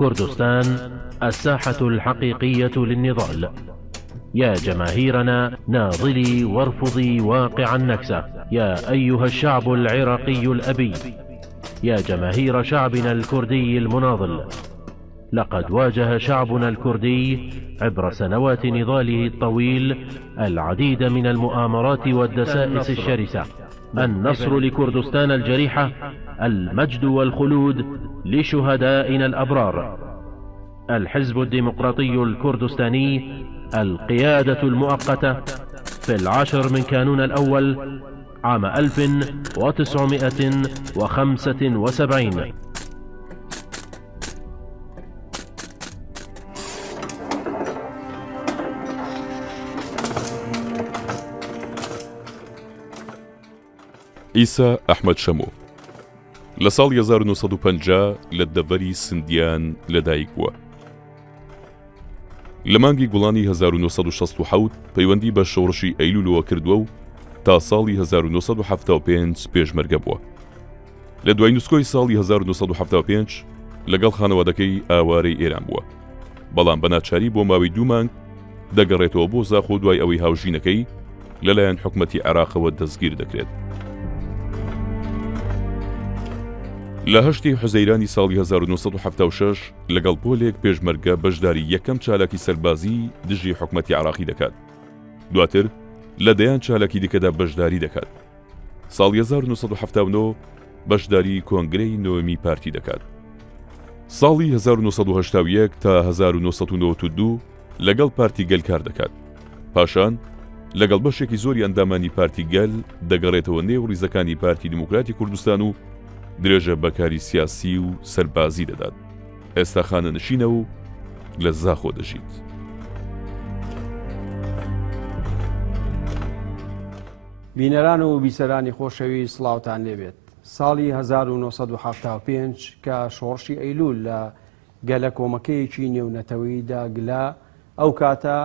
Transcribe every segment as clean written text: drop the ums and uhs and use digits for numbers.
كردستان الساحة الحقيقية للنضال. يا جماهيرنا ناضلي وارفضي واقع النكسة. يا أيها الشعب العراقي الأبي، يا جماهير شعبنا الكردي المناضل، لقد واجه شعبنا الكردي عبر سنوات نضاله الطويل العديد من المؤامرات والدسائس الشرسة. النصر لكردستان الجريحة، المجد والخلود لشهدائنا الأبرار. الحزب الديمقراطي الكردستاني، القيادة المؤقتة، في 10 من كانون الأول عام 1975. ئیسا ئەحمەد شەمۆ لە ساڵی 1950 لە دەڤەری سندیان لەدایک بووە. لە مانگی گوڵانی 1967 پەیوەندی بە شۆڕشی ئەیلولەوە کردووە و تا ساڵی 1975 پێشمەرگە بووە. لە دوای نوسکۆی ساڵی 1975 لەگەڵ خانەوادەکەی ئاوارەی ئێران بووە، بەڵام بەناچاری بۆ ماوەی 2 مانگ دەگەڕێتەوە بۆ زاخۆ دوای ئەوەی هاوژینەکەی لەلایەن حکومەتی عێراقەوە دەستگیر دەکرێت. لە 8 حوزەیرانی ساڵی 1976 لەگەڵ پۆلێک پێشمەرگە بەشداری یەکەم چالاکی سەربازی دژی حکومەتی عێراقی دەکات. دواتر لە دەیان چالاکی دیکەدا بەشداری دەکات. ساڵی 1979 بەشداری کۆنگرەی نۆمی پارتی دەکات. ساڵی 1981 تا 1992 لەگەڵ پارتی گەل کار دەکات. پاشان لەگەڵ بەشێکی زۆری ئەندامانی پارتی گەل دەگەڕێتەوە نێو ڕیزەکانی پارتی دیموکراتی کوردستان و درێژە بەکاری سیاسی و سەربازی دەدات. ئێستا خانە نشینە و لە زاخۆ دەژیت. بینەران و بیسەرانی خۆشەوی سڵاوتان لێبێت. ساڵی 1975 کە شۆڕشی ئەیلول لە گەلە کۆمەکەیەکی نێونەتەوەییدا گلا، ئەو کاتە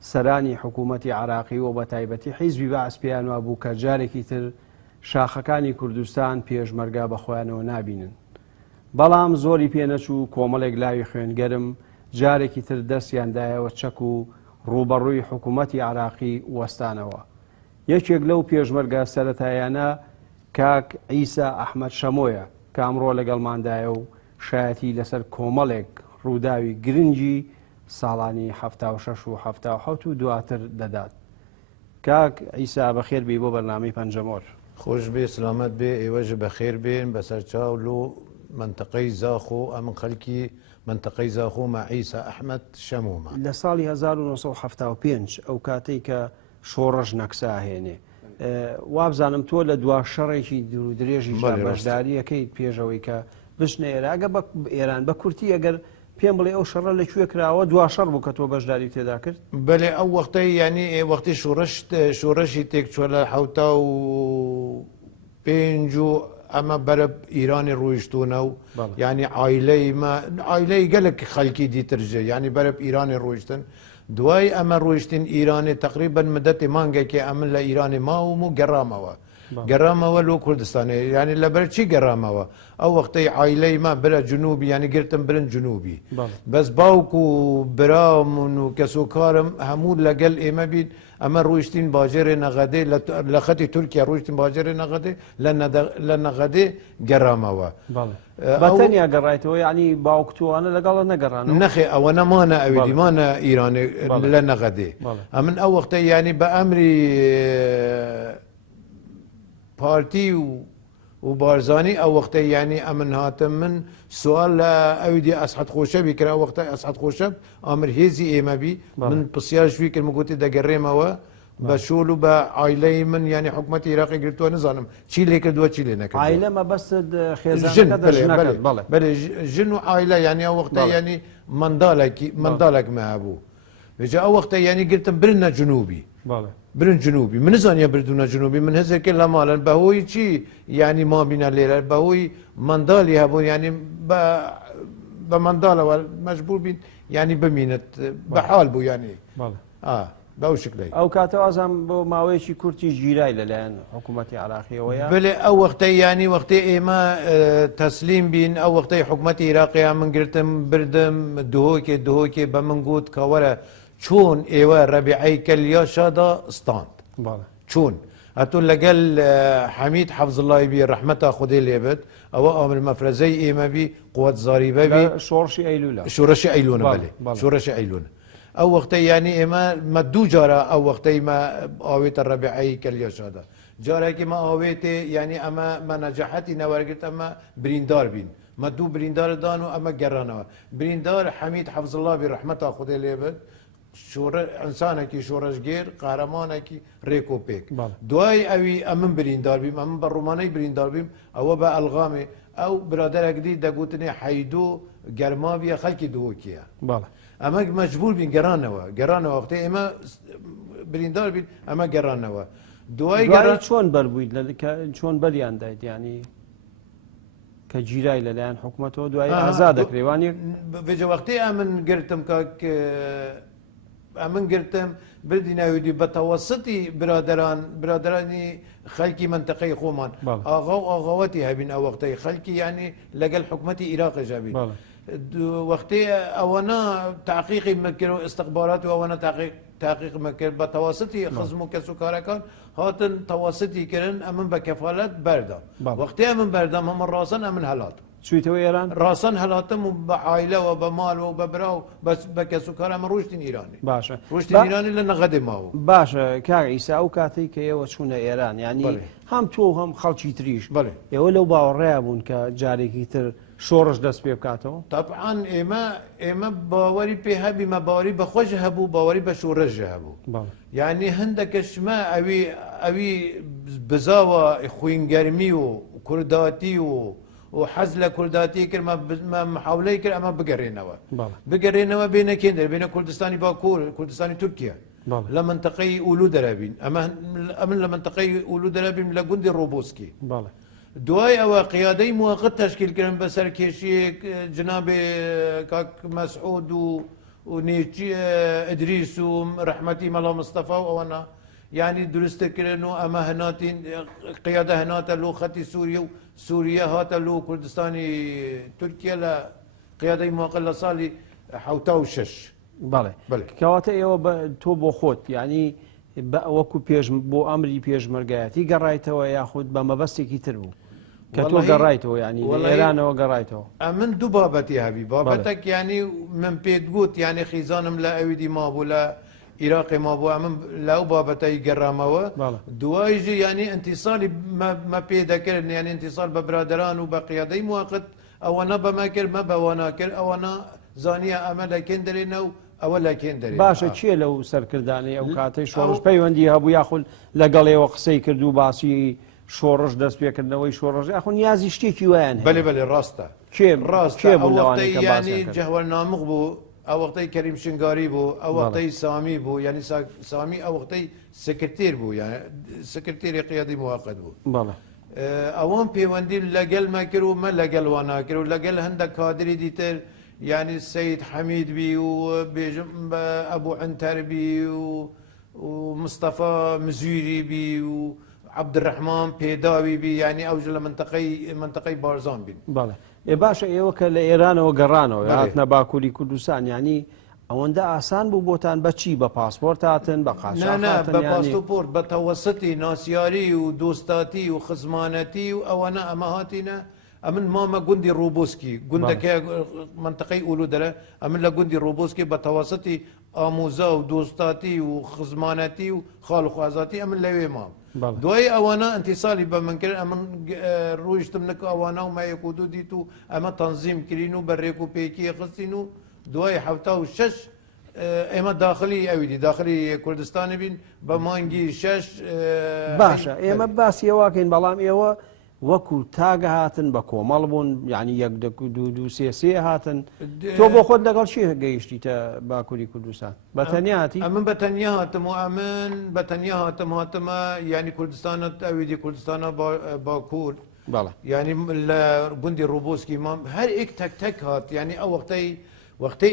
سەرانی حکوومەتی عێراقی و بە تایبەتی حیزبی بەعس پێیان وابوو کە جارێکی تر شاخەکانی کوردستان پێشمەرگا بەخۆیانەوە نابینن. بەڵام زۆری پێنەچوو کۆمەڵێک لاوی خوێنگەرم جارێکی تر دەستیاندایەوە چەک و ڕوبەڕووی حکوومەتی عێراقی وەستانەوە. یەکێک لەو پێشمەرگە سەرەتایانە کاک عیسا ئەحمەد شەمۆیە کە ئەمڕۆ لەگەڵماندایە و شایەتی لەسەر کۆمەڵێک ڕووداوی گرنگی ساڵانی 76 و 77 و دواتر دەدات. کاک عیسا بەخێر بی بۆ بەرنامەی پەنجەمۆر. خۆش بێ، سلامەت بێ، ئێوەژ بەخێر بێن بەسەر چاو و منتەقەی زاخۆ ئەمن خەڵکی منتەقەی زاخۆ مە عیسا ئەحمەد شەمۆمە. لە ساڵی 1975 ئەو کاتەی کە شۆڕەش نەکسا هێنێ، وابزانم تۆ لە دوا شەڕێکی دوور و درێژی بەشداریەکەی پێشەوەی کە بچنە ئێراگە بە ئێران بە کورتی ئەگەر پێم بڵێ ئەو شەڕە لەکوێ کراوە دوا شەڕ بوو کە تۆ بەشداری تێدا کرد؟ بەێ ئەو وەختەی ینی وەختی شۆڕەشی تێک چوە لە حوتا و پێنج و ئەمە بەرە ئیرانی ڕۆیشتونە و ینی ئایلەی گەلک خەلکی دیترژێ ینی بەرە ئیرانی ڕۆیشتن. دوای ئەمە ڕۆیشتن ئیرانی تقریبن مدەتی مانگێکی ئەمن لە ئیرانی ماوم و گەڕامەوە لۆ کوردستانی، ینی لەبەر چی گەڕامەوە؟ ئەو وەختەی عایلەی ما برە جنوبی ینی گرتم برن جنوبی، بەس باوک و برامون و کەسوکارم هەموو لەگەل ئێمە بین. ئەمە ڕۆیشتین باژێرێ نەغەدێ لە خەتی تورکیا ڕۆیشتین باژێرێ نەغەدێ لە نەغەدێ گەڕامەوە. بەتەنیا گەڕایەوە ینی باوکتوانە لەگەڵە نەگەڕان؟ نەخێ ئەوە نەمانە ئەویدیمانە ئیرانی لە نەغەدێ. ئەمن ئەو وەختەی ینی بە ئەمری پارتی و بارزانی ئەو وەختەی ینی ئەمن هاتم من سوال لە ئەویدی ئەسعەد خۆشەوی کرا. وەختە ئەسعەد خۆشەب ئامر هێزی ئێمە بی، من پرسیارشوی کرد گوتی دەگەڕێمەوە بە شۆل و بە ئایلەی من ینی حکوومەتی عێراقی گرتووە نزانم چی لێ کردووە چی لێ نەکرد. ئایلە مەبەست ژن و ئایلە ینی ئەو وەختە ینی منداڵێکمە هەبوو. بێجا ئەو وەختە ینی گرتم برنە جنوبی، برن جنوبی، من نزانیە بردونە جنوبی، من هەزێکی لە ماڵن بەهۆی چی ینی مابینە لێرە بەهۆی منداڵی هەبوو ینی بە منداڵەوە مەجبور بین ینی بمینێت بەحال بوو ینی بەو شکلی ئەو کاتەوازم بۆ ماوەیەکی کورتی ژیرای لەلایەن حکوومەتی عراقیەوەیە بڵێ ئەو وەختەی ینی وەختی ئێمە تەسلیم بین ئەو وەختەی حکوومەتی عێراقیان من گرتم بردم دهۆکێ بە من گوت کە وەرە چۆن ئێوە ڕەبیعەی کەلیا شادا ستاند چۆن ئەتون لەگەل حەمید حەفزڵای بی ڕەحمەتە خودێ لێبێت ئەوە ئامر مەفرەزەی ئێمە بی قووەت زاریبە بی شۆڕشی ئەیلولە شوڕەشی ئەیلونە بەێ شوڕەشی ئەیلونە ئەو وەختەی ینی ئێمە مە دوو جارە ئەو وەختەی مە ئاوێتە ڕەبیعەی کەلیا شادا جارێکی مە ئاوێتێ ینی ئەمە مە نەجەحەتی نەوەرگرت ئەمە بریندار بین مە دوو برینداردان و ئەمە گەڕانەوە بریندار حەمید حەفزڵا بی ڕەحمەتە خودێ لێبێت ئەنسانێکی شۆڕەشگێر قارەمانێکی ڕێکۆپێک دوای ئەوی ئەمن بریندار بیم ئەمن بە ڕوومانەی بریندار بیم ئەوە بە ئەلغامێ ئەو برادەرێکدی دەگوتنێ حەیدۆ گەرماویە خەلکی دۆکیە ئەمە مەجبور بین گەڕانەوە وەختێ ئێمە بریندار بین ئەمە گەڕانەوە دوای چۆن بەربوویت چۆن بەریاندایت ینی کە جیرای لەلایەن حکوومەتەوە دوای ئازا دەکرێوانی بێجە وەختەی ئەمن گرتم ئەمن گرتم بردی ناویدی بە تەوەستی برادرانی خەلکی منتەقەی خۆمان ئاغا و ئاغاوەتی هەبین ئەو وەختەی خەلکی ینی لەگەل حکوومەتی عێراقیژا بین وەختەی ئەوەنە تاقیقی مەکرد و استخبارات و ئەوەنە تاقیق مەکرد بە تەوەستی خزم و کەس و کارەکان هاتن تەوەستی کردن ئەمن بە کەفالەت بەردا وەختەی ئەمن بەردەم هەمە ڕاستن ئەمن هەلات چیتەوە ئێران ڕاستن هەلاتم و بە عایلەوە بە ماڵەوە بە برا و بە کەس و کارە ئەمە ڕۆشتین ئیرانی باشە ڕۆشتی ئیرانی لە نەغەدێ ماوە باشە کاک ئیسا ئەو کاتێک کە ئێوە چوونە ئێران ینی هەم تۆ هەم خەڵکی تریش ئێوە لەو باوەڕێیا بوون کە جارێکی تر شۆڕش دەست پێ بکاتەوە طبعاً ئێمە باوەری پێ هەبی مە باوەری بە خۆش هەبوو باوەری بە شۆڕەژە هەبوو یعنی هەندێکەشمە ئەوی بزاوە خوینگەرمی و کورداتی و حەز لە کورداتی کرد محاولەی کرد ئەمە بگەڕێنەوە بینە کێندەر بینە کوردستانی باکوور کوردستانی تورکیا لە منتەقەی ئولو دەرابین ئەمن لە منتەقەی ئولو دەرابین لە گوندی ڕۆبۆسکی دوای ئەوە قیادەی موقت تەشکیلکردن بەسەر کێشیەک جنابێ کاک مەسعود و نێچی ئەدریس و ڕەحمەتی مەڵا مستەفا و ئەوەنا ینی دروستەکردن و ئەمە هەناتین قیادە هەناتە لۆ خەتی سووریە و سووریە هاتە لۆ کوردستانی تورکیا لە قیادەی موقت لە ساڵی 1976 کەواتە ئێوە تۆ بۆ خۆت ینی وەکو بۆ ئەمری پێشمەرگایەتی گەڕایتەوە یاخود بە مەبەستێکی تر بوو کە تۆ گەڕایتەوە ینی ئێرانەوە گەڕایتەوە ئەمن دوو بابەتی هەبی بابەتێک ینی من پێت گوت ینی خیزانم لە ئەویدی مابوو لە عێراقی مابوو ئەمن لەو بابەتەی گەڕامەوە دوایژی ینی ئەنتیساڵی مە پێ دەکردن ینی ئەنتیساڵ بە برادران و بە قیادەی موقت ئەوەنە بەمە کرد مە بەوانە کرد ئەوەنە زانیە ئەمە لەکێن دەرێنە و ئەوە لەکێن دەرێت باشە چییە لەو سەرکردانی ئەو کاتەی شۆڕش پەیوەندی هەبوو یاخود لەگەڵێەوە قسەی کرد و باسی شۆڕش دەست پێکردنەوەی شۆڕژ یاخود نیازی شتێکی وایان بەێ ڕاستە ینی جەهوەر نامق بوو ئەو وەختەی کەریم شنگاری بوو ئەو وەختەی سامی بوو ینی سامی ئەو وەختەی سکرتێر بوو سکرتێری قیادی موقت بوو ئەوان پەیوەندی لەگەل مەکرد و مە لەگەڵ واناکرد و لەگەل هەندێک کادری دیتر يعني السيد حميد بي وأبو عنتر بي ومصطفى مزيري بي وعبد الرحمن بيداوي بي يعني أوجل منطقي بارزان بي باشا ئێوە کە لە ئێرانەوە گەڕانەوە هاتنە باکووری کوردستان ینی ئەوەندە ئاسان بوو بۆتان بەچی بە پاسپۆرت هاتن بە قاچاق بە پاسپۆرت بە تەوەستی ناسیاری و دۆستاتی و خزمانەتی و ئەوەنە ئەمە هاتینە ئەمن مامە گوندی ڕۆبۆسکی گوندەکە منتەقەی ئولو دەرە ئەمن لە گوندی ڕۆبۆسکی بە تەوەستی ئاموزا و دۆستاتی و خزمانەتی و خاڵ و خوازاتی ئەمن لەوێ مام دوای ئەوانە ئەنتیساڵی بە من کرد ئەمن ڕۆیشتم نەک ئەوانە و مایەک و دوو دیت و ئەمە تەنزیم کرین و بە ڕێک و پێکی خستین و دوای 76 ئێمە داخلی ئەویدی داخلی کوردستانی بین بە مانگی 6 باشە ئێمە باسی ئێواکەین بەڵام ئێوە وەکو تاگە هاتن بە کۆمەڵ بوون یعنی یەک دو سێ هاتن تۆ بۆ خۆت لەگەڵ چی گەیشتیتە باکووری کوردستان بەتەنیا هاتی ئەمن بەتەنیا هاتم و ئەمن بەتەنیا هاتمە ینی کوردستانت ئەویدی کوردستانە باکوور ینی لە گوندی ڕۆبۆسکی مام هەر ئێک تەک هات ینی ئەو وەختەی وقتی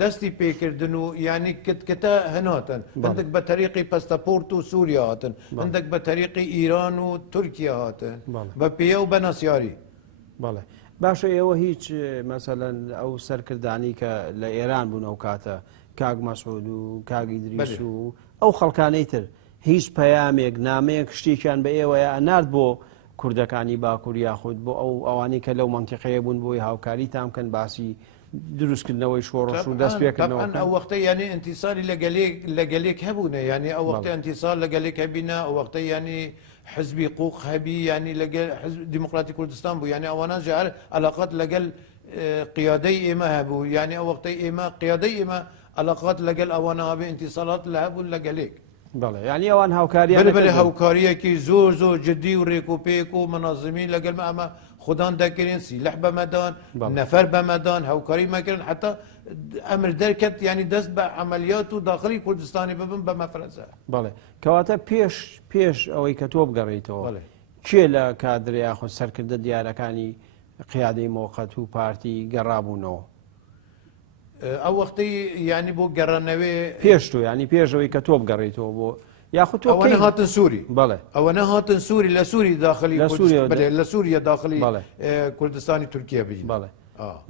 دستی پێکردن و ینی کتکتە هەناتن هەندێک بە تەریقی پەستەپۆرت و سووریا هاتن هەندێک بە تەریقی ئیران و تورکیا هاتن بە پێە و بە ناسیاری بەڵێ باشە ئێوە هیچ مەسەلەن ئەو سەرکردانی کە لە ئێران بوون ئەو کاتە کاک مەسعود و کاگی دریس و ئەو خەڵکانەی تر هیچ پەیامێک نامەیەک شتێکیان بە ئێوەیە ئەنارد بۆ کوردەکانی باکوور یاخود بۆ ئەو ئەوانەی کە لەو منتیقەیە بوون بۆی هاوکاری تامکەن باسی دروستکردنەوەی شۆڕش و دەست پێکردنەوە ئەو وەختە ینی ئەنتیساری لەگەلێک هەبوونە ینی ئەو وەختە ئەنتیسار لەگەلێک هەبینە ئەو وەختە ینی حزبی قوق هەبی ینی لەگەل حزب دیموکراتی کوردستان بوو ینی ئەوانە ژار علاقات لەگەل قیادەی ئێمە هەبوو ینی ئەو وەختەی ئێمە قیادەی ئێمە علاقات لەگەل ئەوانە هەبێ ئینتیسالات لە هەبوون لەگەلێک بەڵێ ینی ئەوان هاوکاریان بەێ هاوکاریەکی زۆر زۆر جددی و ڕێکوپێک و منازمی لەگەلمە ئەمە خوددان دەکردن سیلح بەمەدان نەفەر بەمەدان هاوکاری مەکردن حتا ئەمر دەرکەت ینی دەست بە عملیات و داخلی کوردستانی ببن بە مەفرەزە بەڵێ کەواتە پێش ئەوەی کە تۆ بگەڕیتەوە کێ لە کادریا خۆ سەرکردە دیارەکانی قیادەی مۆقەت و پارتی گەڕابوونەوە ئەو وەختی ینی بۆ گەڕانەوێ پێش تو ینی پێشەوەی کە تۆ بگەڕیتەوە بۆ یاخود ئەوەنە هاتن سووری بەڵێ ئەوەنە هاتن سووری لە سووری داخلی لە سووریا داخلی کوردستانی تورکیا بین بەڵێ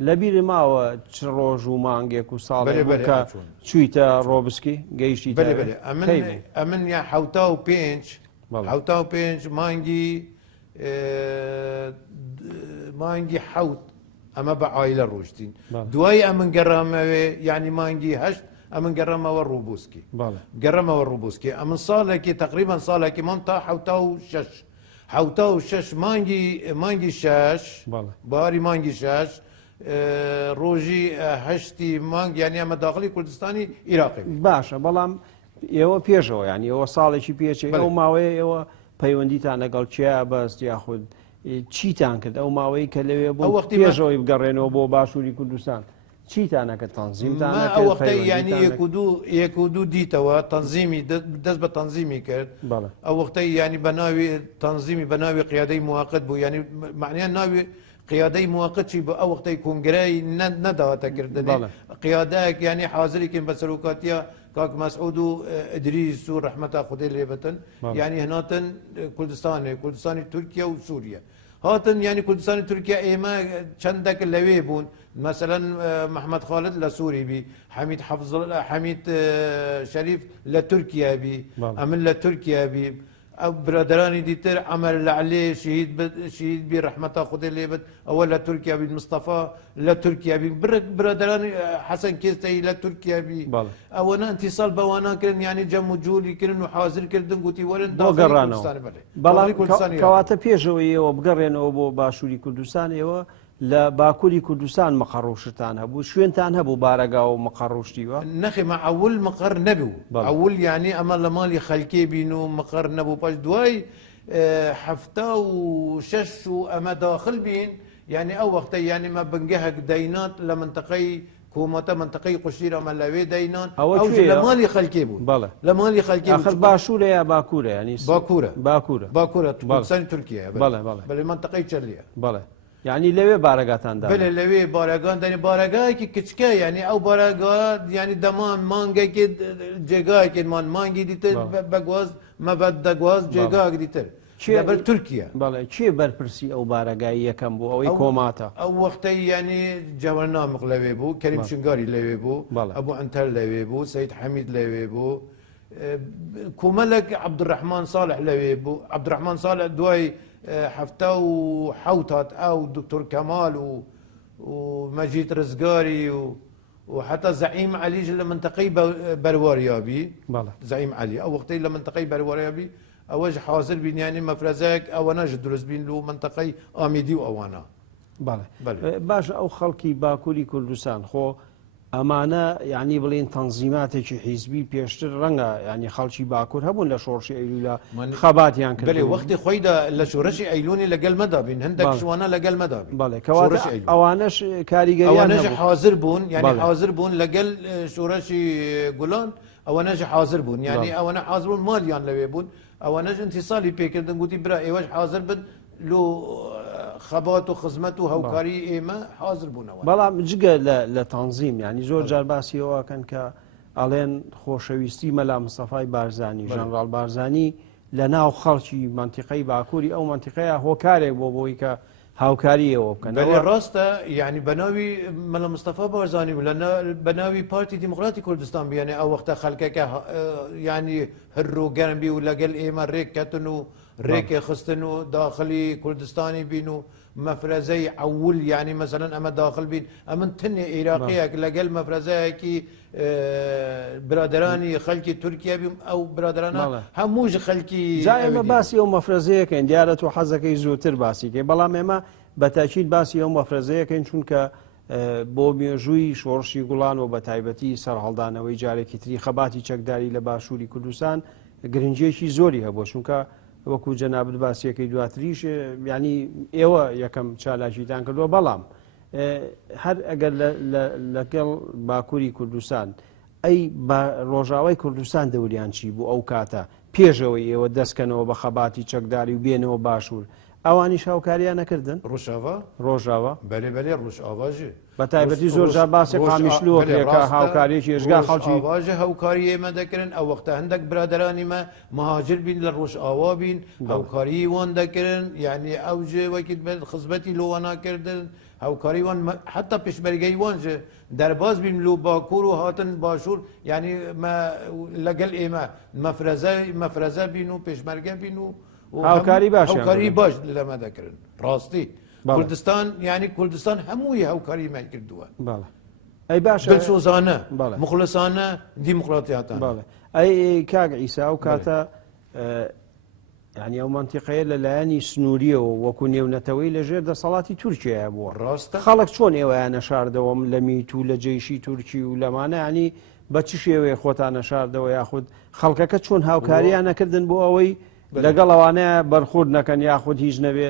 لەبیری ماوە چ ڕۆژ و مانگێک و ساڵێک چوویتە ڕۆبسکی گەیشتی ئەمن یا حوتا و پێنج مانگی حوت ئەمە بە ئایلە ڕۆشتین دوای ئەمن گەڕامەوێ ینی مانگی هەشت ئەمن گەڕەمەوە ڕووبوسکی گەڕەمەوە ڕووبوسکی ئەمن ساڵێکی تقریبان ساڵێکی مام تا حوتا و شش مانگی شش باری مانگی شش ڕۆژی هەشتی مانگ یعنی ئەمە داخلی کوردستانی عێراقی باشە بەڵام ئێوە پێشەوە ینی ئەوە ساڵێکی پێچێت ئەو ماوەیە ئێوە پەیوەندیتان لەگەڵ چیا بەست یاخود چیتان کرد ئەو ماوەی کە لەوێ بۆ وەختی پێشەوەی بگەڕێنەوە بۆ باشووری کوردستان چیتانەکە تەنزیمتان ئەو وەختەی ینی یەک و دوو دیتەوە تەنزیمی دەست بە تەنزیمی کرد ئەو وەختەی ینی بە ناوی تەنزیمی بە ناوی قیادەی موقت بوو ینی معنیان ناوی قیادەی موقتچی بە ئەو وەختەی کنگرەی نەداوەتەکردنی قیادەیەک ینی حاضرێکین بە سەرۆکاتیە کاک مەسعود و ئیدریس و ڕەحمەتا خودی لێبەتن ینی هەناتن کوردستانی تورکیا و سووریا هاتن ینی کوردستانی تورکیا ئێمە چەندێک لەوێ بوون مثلەن محەممەد خالد لە سووری بی حەمید شەریف لە تورکیا بی ئەمن لە تورکیا بی ئەو برادرانی دیتر ئەمەر لە عەلێ شهید بی ڕەحمەتا خودی لێبێت ئەوە لە تورکیا بی مستەفا لە تورکیا بی برادرانی حەسەن کێستەی لە تورکیا بی ئەوەنە ئەنتیساڵ بەواناکردن ینی جەم و جوولیکردن و حازرکردن گوتی وەرن بەڵام کەواتە پێشەوەی ئێوە بگەڕێنەوە بۆ باشووری کوردستان ئێوە لە باکووری کوردستان مەقەڕۆشتان هەبوو شوێنتان هەبوو بارەگا و مەقەڕۆشتیوە نەخێمە ئەول مەقەڕ نەبوو ئەول ینی ئەمە لە ماڵی خەلکێ بین و مەقەڕ نەبوو پاش دوای هەفتا و شەش و ئەمە داخل بین ینی ئەو وەختە یانیمە بنگەهەک دەینات لە منتەقەی کۆمەتە منتەقەی قوشیر ئەمە لەوێ دەینان ئەو لە ماڵی خەلکێ بوو لە ماڵی خەلکی باشوورە یا باکوورە ینی باکوورە کوردستانی تورکیا بەڵێ منتەقەی چەلیە بەڵێ یعنی لەوێ بارەگاتاندا بڵێ لەوێ بارەگان دەنی بارەگایەکی کچکە ینی ئەو بارەگا ینی دەمان مانگێکی جێگایەکێمان مانگی دیتر بەگواز مەبەت دەگواز جێگاک دیتر بەر تورکیا بەڵێ چێ بەرپرسی ئەو بارەگایی یەکەم بوو ئەوەی کۆماتە ئەو وەختەی ینی جەوەرنامق لەوێ بوو کەریم شنگاری لەوێ بوو ئەبوو ئەنتەر لەوێ بوو سەید حەمید لەوێ بوو کۆمەلێک عەبدوڕەحمان ساڵح لەوێ بوو عەبدوڕەحمان ساڵح دوای هەفتا و حەوت هات ئەو دکتۆر کەمال و مەجید ڕزگاری و حتا زەعیم عەلیش لە منتەقەی بەرواریابی زەعیم عەلی ئەو وەختەی لە منتەقەی بەرواریابی ئەوەش حاضر بین ینی مەفرەزەیەک ئەوەنەش دروست بین و منتەقەی ئامیدی و ئەوانە باش ئەو خەڵکی باکووری کوردستان خۆ ئەمانە یعنی بڵێن تەنزیماتێکی حیزبی پێشتر ڕەنگە ینی خەڵکی باکوور هەبوون لە شۆڕشی ئەیلولا خەباتیان کرد وەختی خۆیدا لە شۆڕشی ئەیلونی لەگەڵ مەدابین هەندێک شوانە لەگەڵ مەدابین ئەوانش کاریگەریانەش حاضر بوون ینی حاضر بوون لەگەڵ شۆڕشی گولان ئەوەنەش حاضر بوون ینی ئەوەنە حاضر بوون مالیان لەوێ بوون ئەوەنەش انتیسالی پێکردن گوتی برا ئێوەش حاضر بن لۆ خەبات و خزمەت و هەوکاری ئێمە حاضر بوونەوە. بەڵام جگە لە تەنزیم ینی زۆر جار باسیەوەکەن کە ئەڵێن خۆشەویستی مەلا مستەفای بارزانی ژەنڕال بارزانی لە ناو خەڵکی منتیقەی باکووری ئەو منتیقەیە هۆکارێک بۆ بۆی کە هاوکاریەوە بکەن. ڕاستە یعنی بەناوی مەلا مستەفا بارزانی و بەناوی پارتی دیموکراتی کوردستان بیانێ ئەو وەختە خەڵکەکە ینی هەرڕوو گەرم بی و لەگەل ئێمە ڕێککەتن و ڕێکێ خستن و داخلی کوردستانی بین و مەفرەزەی ئەول ینی مەسەرەن ئەمە داخل بین ئەمن تنێ عێراقیەک لەگەل مەفرەزەیەکی برادرانی خەڵکی تورکیا بیم ئەو برادرانە هەمووش خەڵکی ئێمە باسی ئەو مەفرەزەیەکەین دیارە تۆ حەزەکەی زۆرتر باسیکەی بەڵام ئێمە بەتاکید باسی ئەو مەفرەزەیەکەین چونکە بۆ مێژووی شۆڕشی گوڵان و بە تایبەتی سەرهەڵدانەوەی جارێکی تری خەباتی چەکداری لە باشووری کوردستان گرنجێکی زۆری هەبووە چونکە وەکو جەنابەت باسیەکەی دواتریش ینی ئێوە یەکەم چالاکیتان کردووە بەڵام هەر ئەگەر لەگەڵ باکووری کوردستان ئەی ڕۆژاوای کوردستان دەوریان چی بوو ئەو کاتە پێشەوەی ئێوە دەستکەنەوە بە خەباتی چەکداری و بێنەوە باشوور ئەوانی شاوکاریان نەکردن ڕۆژاوە بەێ ڕۆژئاواژێ بە تایبەتی زۆر جار باسی قامیشلوەکە هاوکاریەکی ێژگا خەڵکی ئاواژە هەوکاری ئێمە دەکردن ئەو وەختە هەندێک برادرانیمە مهاجر بین لە ڕۆژئاوا بین هەوکاری وان دەکردن یعنی ئەو ژێوەکی خزمەتی لۆوە ناکردن هەوکاری وان حتا پێشمەرگەی وانژە دەرباز بین لۆ باکوور و هاتن باشوور ینی لەگەل ئێمە مەفرەزە بین و پێشمەرگە بین و هاوکاری باش هاوکاری باش لەمە دەکردن ڕاستی کوردستان ینی کوردستان هەمووی هاوکاریمان کردووە ئەی باش دڵسۆزانە مخلصانە دیموکراتیاتان ئەی کاک ئیسا و کاتە ینی ئەو منتیقەیە لەلایەنی سنووریەوە وەکو نێونەتەوەی لەژێر دەسەڵاتی تورکیا بووە ڕاستە خەڵک چۆن ئێوەیان نەشاردەوەم لە میت و لە جێیشی تورکی و لەمانە ینی بە چ شێوەیە خۆتان نەشاردەوە یاخود خەڵکەکە چۆن هاوکاریان نەکردن بۆ ئەوەی لەگەڵ ئەوانەیە بەرخورد نەکەن یاخود هیچ نەبێ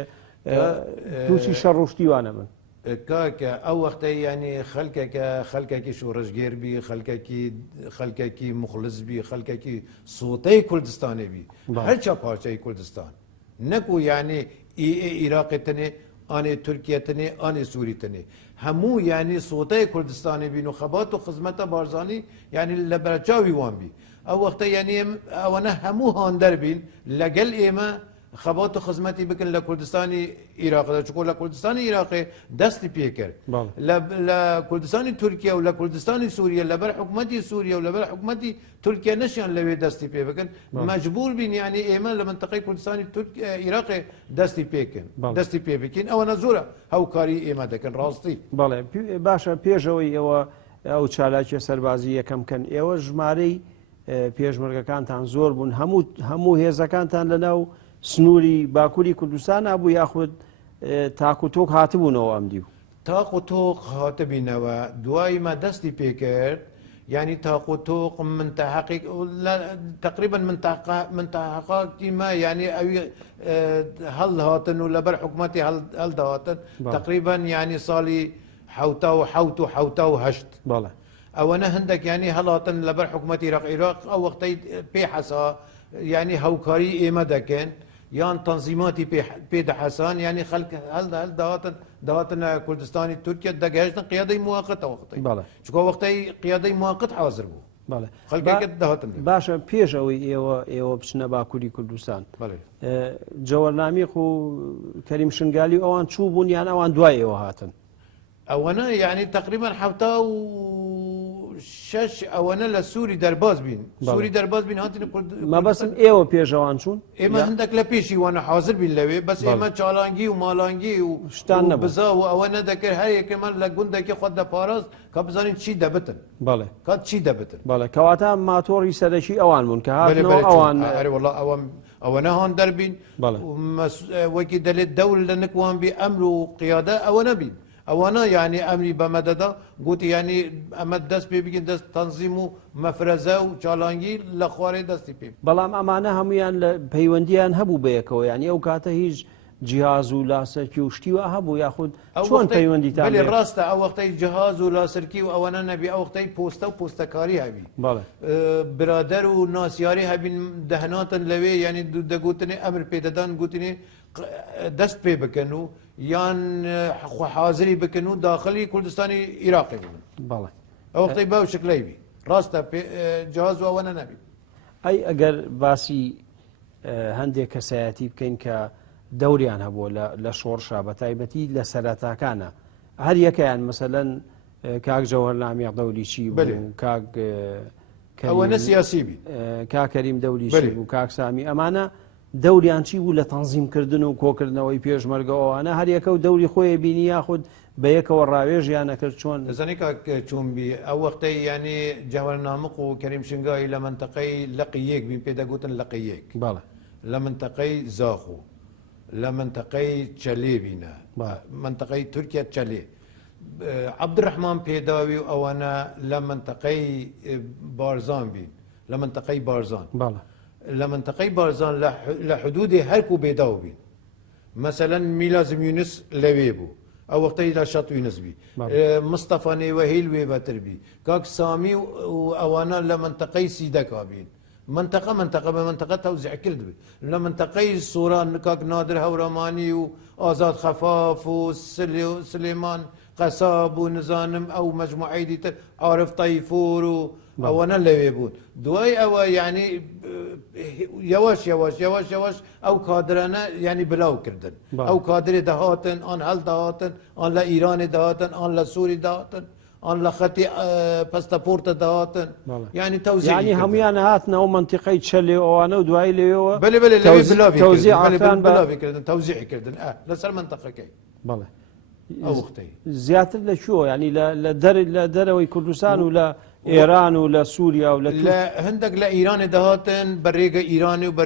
تووشی شەڕشتیوانە بن کاکە ئەو وەختەی ینی خەڵکێکی شۆڕژگێر بی خەڵکێکی مخلصبی خەڵکێکی سوتەی کوردستانی بی هەرچە پارچەی کوردستان نەکو ینی عێراقێتنێ ئانێ تورکیەتنێ ئانێ سووریتنێ هەموو ینی سوتەی کوردستانی بین و خەبات و خزمەتە بارزانی ینی لە بەرچاوی وان بی ئەو وەختە ینی ئەوەنە هەموو هاندەر بین لەگەل ئێمە خەبات و خزمەتی بکن لە کوردستانی عێراقدا چکۆ لە کوردستانی عێراقی دەستی پێکرد لە کوردستانی تورکیا و لە کوردستانی سووریە لەبەر حکوومەتی سووریە و لەبەر حکوومەتی تورکیا نەشیان لەوێ دەستی پێ بکەن مەجبور بین ینی ئێمە لە منتەقەی کوردستانی عێراقی دەستی پێکن دەستی پێ بکەین ئەوەنە زۆرە هەوکاری ئێمە دەکەن ڕاستی بەڵێ باشە پێشەوەی ئێوە ئەو چالاکی سەربازی یەکەمکەن ئێوە ژمارەی پێشمەرگەکانتان زۆر بوون هەموو هێزەکانتان لەناو سنووری باکووری کوردستان نبوو یاخود تاق و تۆک هاتبوونەوە ئەم دیو تاق و تۆق هاتبینەوە دوایمە دەستی پێکرد ینی تاق و تۆق تقریبا منتەحقاتی ما ینی ئەوی هەڵ هاتن و لەبەر حکوومەتی هەڵداهاتن تقریبا ینی ساڵی حوتا و هەشت ئەوەنە هەندێک ینی هەڵاتن لەبەر حکوومەتی عێراق ئەو وەختەی پێ حەسا ینی هەوکاری ئێمە دەکەن یان تەنزیماتی پێدەحەسان ینی خەڵک داهاتن کوردستانی تورکیا دەگەهێشتن قیادەی موقتەوە وەختەی چکۆ وەختەی قیادەی موقت حاضر بوو خەڵکێکت داهاتن باشە پێشەوەی ئێوە بچنە باکووری کوردستان جەوەرنامیق و کەریم شنگالی ئەوان چوو بوون یان ئەوان دوای ئێوە هاتن ئەوەنە ینی تقریبا حوتا و شش ئەوەنە لە سووری دەرباز بین سووری دەرباز بین هاتین مەبەستم ئێوە پێشەوان چوون ئێمە هەندێک لە پێشی وانە حاضر بین لەوێ بەس ئێمە چاڵانگی و ماڵانگی و شتان بزا و ئەوە نەدەکرد هەر یەکێمان لە گوندێکی خۆت دەپاراست کە بزانین چی دەبتن بەڵێ کات چی دەبتن بەڵێ کەواتە ماتۆڕی سەرەکی ئەوان بوون کە هاتنەوە ئەوان ئەوەنە هاان دەربین وەکی دەلێت دەول لە نکوان بی ئەمر و قیادە ئەوە نەبین ئەوانە ینی ئەمری بەمەدەدا گوتی ینی ئەمە دەست پێ بگین دەست تەنزیم و مەفرەزە و چاڵانگی لە خوارێ دەستی پێ بەڵام ئەمانە هەمویان لە پەیوەندیان هەبوو بەیەکەوە ینی ئەو کاتە هیچ جیاز و لاسەرکی و شتیوە هەبوو یاخود چۆن پەیوەندیتان ڕاستە ئەو وەختەی جیهاز و لاسەرکی و ئەوەنە نەبی ئەو وەختەی پۆستە و پۆستەکاری هەبی برادەر و ناسیاری هەبین دەهناتن لەوێ ینی دەگوتنێ ئەمر پێدەدان گوتنێ دەست پێ بکەن و یان حاضری بکن و داخلی کوردستانی عێراقی بوون بەڵێ ئەو وەختەی باو شکلەی بی ڕاستە جیاواز ئەوەنە نەبی ئەی ئەگەر باسی هەندێک کەسایەتی بکەین کە دەوریان هەبووە لە شۆڕشا بە تایبەتی لە سەرەتاکانە هەر یەکەیان مەسەلەن کاک جەوهەر لامیق دەولیچی بوو کاک ئەوەنە سیاسی بی کاکەریم دەولیچی بوو کاک سامی ئەمانە دەوریان چی بوو لە تەنزیمکردن و کۆکردنەوەی پێشمەرگەوەوانە هەر یەکە و دەوری خۆی بینی یاخود بە یەکەوە ڕاوێژیان نەکرد چۆن دەزانی کاک چوونبی ئەو وەختەی ینی جەوهەر نامق و کەریم شنگایی لە منتەقەی لەقی یەک بین پێدەگوتن لەقی یەک بەڵێ لە منتەقەی زاخۆ لە منتەقەی چەلێ بینە منتەقەی تورکیا چەلێ عەبدوڕەحمان پێداوی و ئەوانە لە منتەقەی بارزان بین لە منتەقەی بارزان بەڵێ لە منتەقەی بارزان لە حدودی هەرکو بێداو بین مەسەلەن میلازم یونس لەوێ بوو ئەو وەختەی لە شەت یونس بی مستەفا نێوەهیل وێ بەتر بی کاک سامی و ئەوانە لە منتەقەی سیدەکا بین منتەقە بە منتەقە تەوزیع کرد بێت لە منتەقەی سووران کاک نادر هەورەمانی و ئازاد خەفاف و سلێمان قەساب و نزانم ئەو مەجموعەی دیتر عارف تەیفۆر و ئەوەنە لەوێ بوون دوای ئەوە یعنی یەواش ئەو کادرانە ینی بلاوکردن ئەو کادرێ دەهاتن ئان هەڵ داهاتن ئان لە ئیرانێ داهاتن ئان لە سووری داهاتن ئان لە خەتی پەستەپۆرتە داهاتن ینی تەوزیع ینی هەمویان هاتنەوە منتیقەی چەلێ ئەوانە و دوای لێەوە بلاویکردن تەوزیعکردن لەسەر منتەقەکەی بەڵێ ئەو وەختەی زیاتر لە چوە ینی لە دەرەوەی کوردستان و لە ئێران و لە سووریا و لە هەندێک لە ئیرانێ دەهاتن بە ڕێگە ئیرانی و بە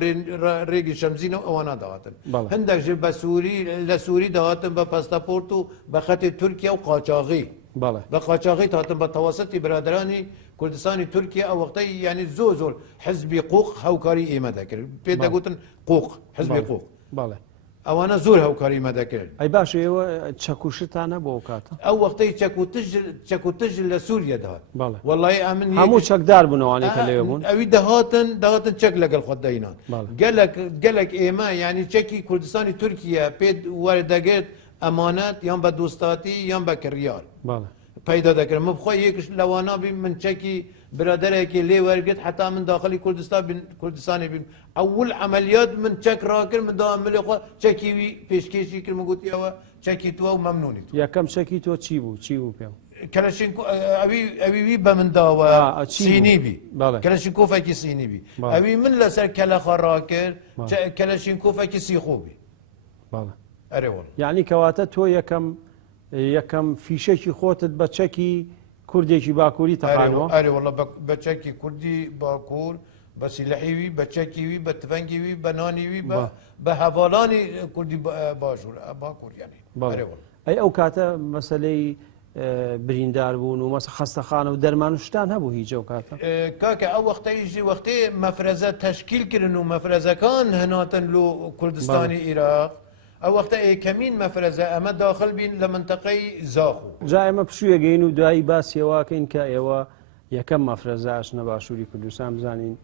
ڕێگی شەمزینە و ئەوانە داهاتن هەندێک بە لە سووری داهاتن بە پەستەپۆرت و بە خەتی تورکیا و قاچاغی بە قاچاغی هاتن بە تەواسەتی برادرانی کوردستانی تورکیا ئەو وەختەی ینی زۆر حزبی قوق هەوکاری ئێمە دەکرد پێ دەگوتن قوق حزبی قوق بەڵێ ئەوانە زۆر هەوکاری مەدەکرد ئەی باش ئێوە چەکوشتانە بۆ کاتە ئەو وەختەی چەکوتژ لە سووریا دەهات وەڵی ئەمن هەموو چەکدار بوونەوەی کە لێ بوون ئەوی دەهاتن چەک لەگەڵ خۆت دەینان گەلک ئێمە ینی چەکی کوردستانی تورکیا پێ وەردەگرێت ئەمانەت یان بە دووستاتی یان بە کڕیار پەیدا دەکرد من بخۆی یەکش لەوانە بین من چەکی برادەرێکی لێ وەرگرت حتا من داخلی کوردستانی بین ئەول عملیات من چەک ڕاکرد من داوام ملێ خۆ چەکیوی پێشکێشی کرد من گوتیەوە چەکی تووە و مەمنونی یەکەم چەکی تۆ چی بوو پێ ئەوی بە من داوە سینی بی کەلەشینکۆفێکی سینی بی ئەوی من لەسەر کەلەخە ڕاکرد کەلەشینکۆفێکی سیخۆ بی ئەرێوەڵ یعنی کەواتە تۆ یەکەم فیشێکی خۆتت بە چەکی کوردێکی باکووری تەقانەوە ئەرێوەڵە بە چەکی کوردی باکوور بە سیلەحیوی بە چەکیوی بە تفەنگیوی بە نانیوی بە هەواڵانی کوردی باشوور باکووریانی ئەی ئەو کاتە مەسلەی بریندار بوون و مەس خەستەخانە و دەرمان و شتان هەبوو هیچ ئەو کاتە کاکە ئەو وەختەیژی وەختێ مەفرەزە تەشکیلکردن و مەفرەزەکان هەناتن لە کوردستانی عێراق ئەو وەختە ئێکەمین مەفرەزە ئەمە داخل بین لە منتەقەی زاخۆ جا ئێمە پشوویەگەین و دوایی باسیێواکەین کە ئێوە یەکەم مەفرەزە ئاشنە باشووری کوردستان بزانین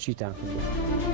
چیتان کردو